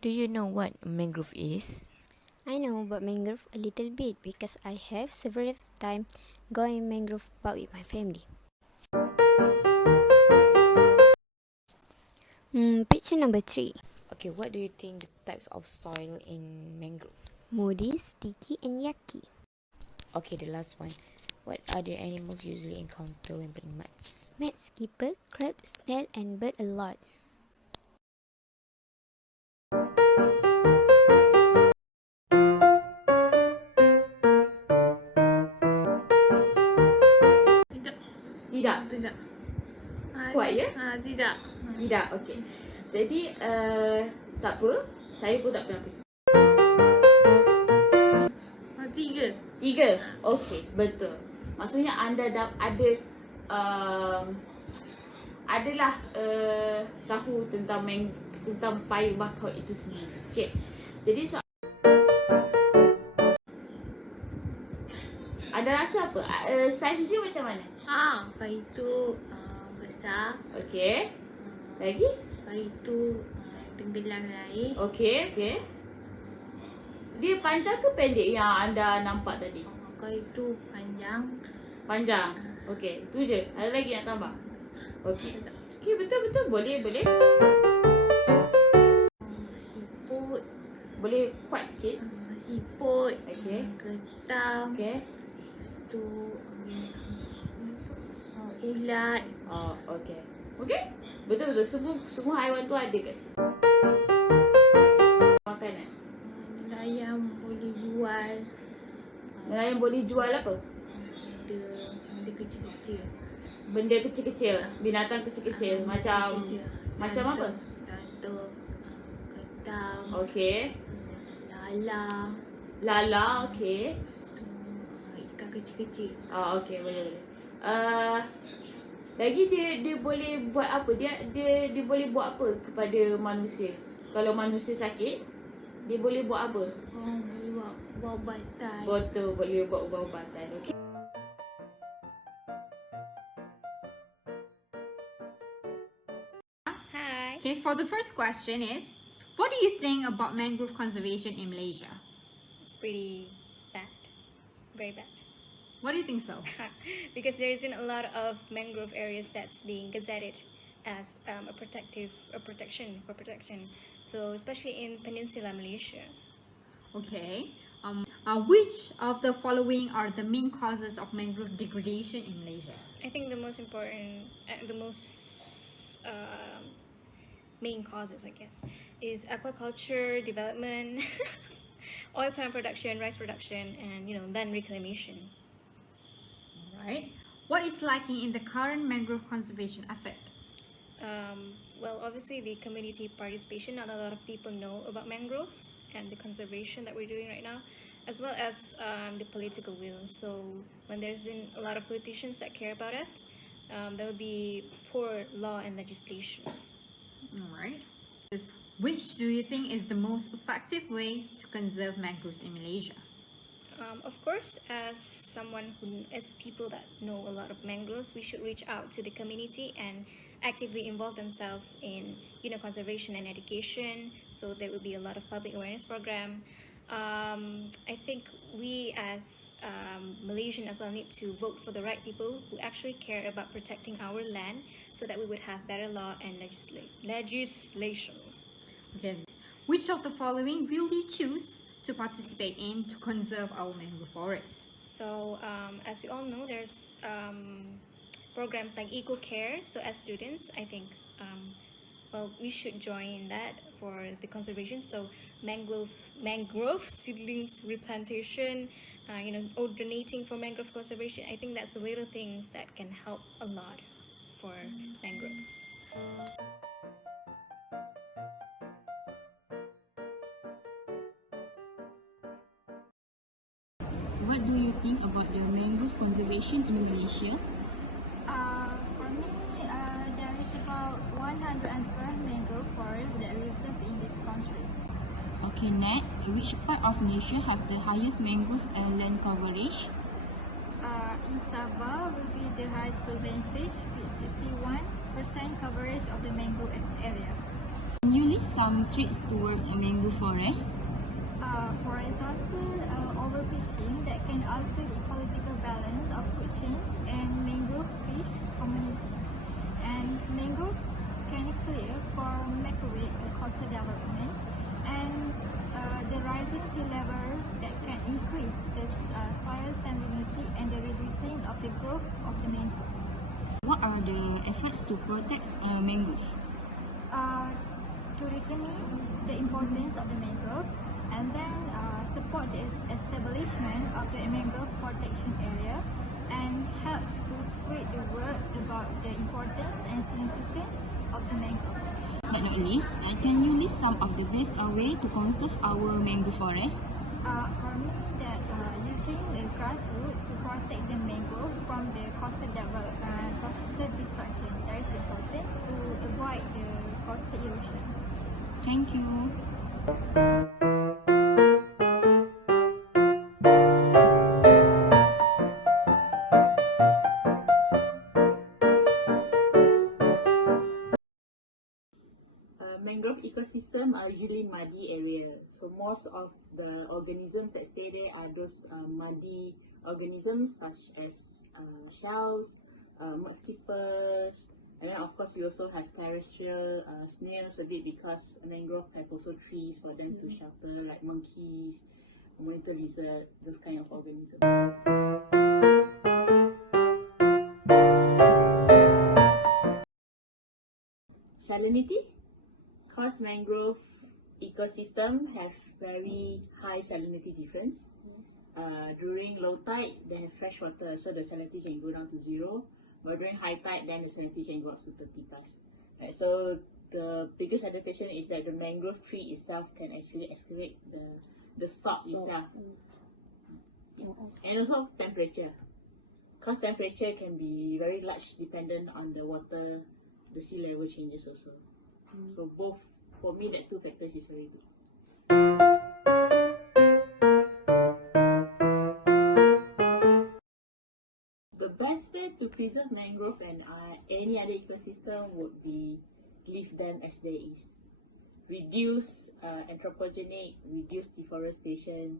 Do you know what a mangrove is? I know about mangrove a little bit because I have several times going mangrove park with my family. Picture number 3. Okay, what do you think the types of soil in mangrove? Moody, sticky and yucky. Okay, the last one. What are the animals usually encounter when playing mats? Mat skipper, crab, snail and bird a lot. Tidak. Tidak. Kuat ya? Tidak. Tidak, okey. Jadi, tak apa. Saya pun tak pernah pergi. 3. 3. Okey, betul. Maksudnya anda dah ada adalah tahu tentang payung bakau itu sendiri. Okey. Jadi ada rasa apa? Saiz dia macam mana? Kayu tu besar. Okey. Lagi? Kayu tu tenggelam air. Okey. Dia panjang ke pendek yang anda nampak tadi? Kayu tu panjang. Panjang. Okey, tu je. Ada lagi nak tambah? Okey. Okey, betul. Boleh. Siput. Boleh kuat sikit. Siput. Okey. Ketam. Okey. Tu ulat. Okey. Okey? Betul. Semua haiwan tu ada kat sini. Makanan. Nelayan boleh jual. Nelayan boleh jual apa? Benda kecil-kecil. Benda kecil-kecil. Binatang kecil-kecil. Macam apa? Contoh ketam. Okey. Lala. Okey. Tu ikan kecil-kecil. Okey, boleh. Lagi dia boleh buat apa? Dia boleh buat apa kepada manusia? Kalau manusia sakit, dia boleh buat apa? Boleh buat ubat-ubatan. Betul, boleh buat ubat-ubatan. Okey. Hi. Okay, for the first question is, what do you think about mangrove conservation in Malaysia? It's pretty bad, very bad. What do you think so? Because there isn't a lot of mangrove areas that's being gazetted as a protection. So especially in Peninsula Malaysia. Okay. Which of the following are the main causes of mangrove degradation in Malaysia? I think the most important, main causes, I guess, is aquaculture development, oil plant production, rice production, and land reclamation. Right. What is lacking in the current mangrove conservation effort? Well, obviously the community participation. Not a lot of people know about mangroves and the conservation that we're doing right now, as well as the political will. So when there's a lot of politicians that care about us, there will be poor law and legislation. All right. Which do you think is the most effective way to conserve mangroves in Malaysia? Of course, as people that know a lot of mangroves, we should reach out to the community and actively involve themselves in conservation and education. So there will be a lot of public awareness program. I think we as Malaysian as well need to vote for the right people who actually care about protecting our land, so that we would have better law and legislation. Okay. Which of the following will you choose to participate in to conserve our mangrove forests? So as we all know, there's programs like Eco Care. So as students, I think we should join that for the conservation. So mangrove seedlings replantation, or donating for mangrove conservation. I think that's the little things that can help a lot for mangroves. What do you think about the mangrove conservation in Malaysia? For me, there is about 112 mangrove forests that lives in this country. Okay, next, which part of Malaysia have the highest mangrove land coverage? In Sabah will be the highest percentage with 61% coverage of the mangrove area. Can you list some traits toward a mangrove forest? For example, overfishing that can alter the ecological balance of food chains and mangrove fish community. And mangrove can clear for microwave coastal development, and the rising sea level that can increase the soil salinity and the reducing of the growth of the mangrove. What are the efforts to protect mangrove? To determine the importance of the mangrove, and then support the establishment of the mangrove protection area, and help to spread the word about the importance and significance of the mangrove. Last but not least, can you list some of the best way to conserve our mangrove forests? For me, that using the grassroots to protect the mangrove from the coastal destruction, that is important to avoid the coastal erosion. Thank you. Mangrove ecosystem are usually muddy area, so most of the organisms that stay there are those muddy organisms such as shells, mudskippers, and then of course we also have terrestrial snails a bit, because mangrove have also trees for them to shelter, like monkeys, monitor lizard, those kind of organisms. Salinity. Because mangrove ecosystem have very high salinity difference. During low tide, they have fresh water, so the salinity can go down to 0. But during high tide, then the salinity can go up to 30+. Right, so the biggest adaptation is that the mangrove tree itself can actually excavate the salt itself. And also temperature. Because temperature can be very large dependent on the water, the sea level changes also. So both, for me, that 2 factors is very good. The best way to preserve mangrove and any other ecosystem would be leave them as they is. Reduce anthropogenic, reduce deforestation,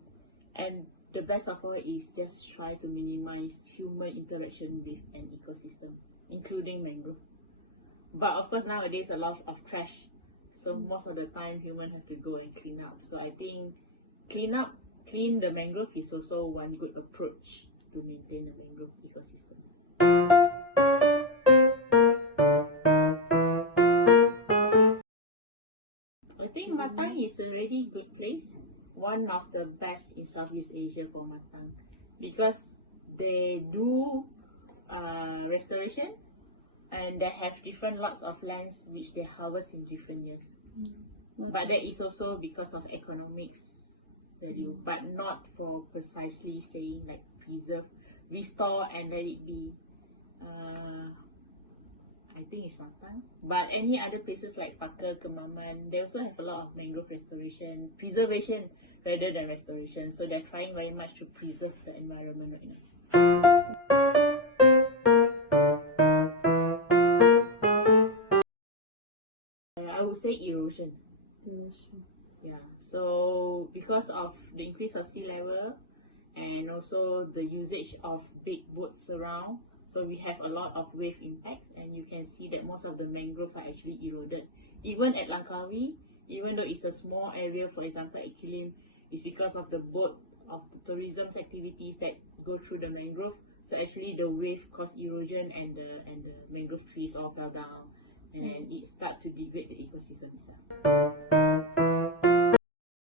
and the best of all is just try to minimize human interaction with an ecosystem, including mangrove. But of course nowadays a lot of trash, so most of the time humans have to go and clean up. So I think clean the mangrove is also one good approach to maintain the mangrove ecosystem. I think Matang is a really good place, one of the best in Southeast Asia for Matang, because they do restoration, and they have different lots of lands which they harvest in different years. But that is also because of economics value, but not for precisely saying like preserve, restore and let it be. I think it's Matang. But any other places like Pakar, Kemaman, they also have a lot of mangrove restoration, preservation rather than restoration. So they're trying very much to preserve the environment right now. I would say erosion. Yeah, so because of the increase of sea level and also the usage of big boats around, so we have a lot of wave impacts, and you can see that most of the mangrove are actually eroded. Even at Langkawi, even though it's a small area, for example at Kilim, it's because of the boat, of the tourism activities that go through the mangrove. So actually the wave caused erosion, and the mangrove trees all fell down, and it started to degrade the ecosystem itself.